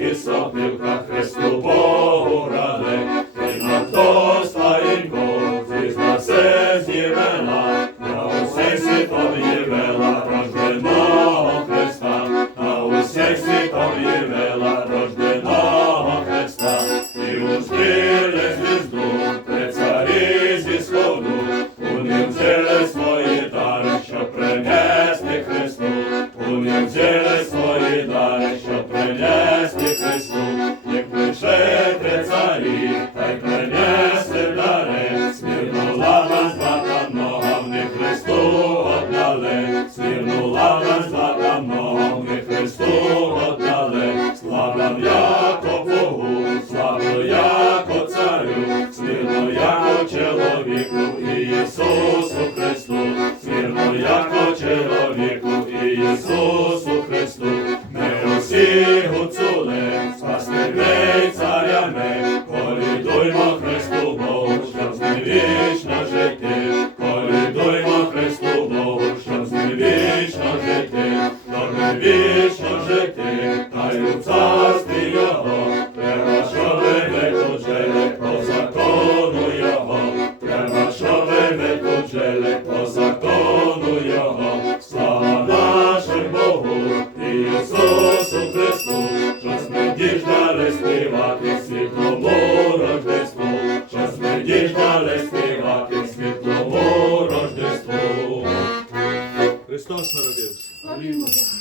і сопливка Христу Богу раде, Ти на то старенько, ти на все з'ївела, на усіх світом євела, рожденого Христа, на усіх світом євела, рожденого Христа, і у збірних принести Христу, як пише при царі, та й принести дари, смірну лава златаного, вони Христу отдали, смірну лава златаного, вони Христу отдали, слава яко Богу, славу яко царю, смірно яко чоловіку, Ісусу Христу, смірно яко чоловіку. Вічно жити, та й у царстві Його, треба, щоб ми тут жили по закону Його, треба, щоб ми тут жили по закону Його, слава нашому Богу, і Ісусу Христу, щось ми діждали співати світлому рождеству, щось ми діждали співати світлому рождеству. Христос народився.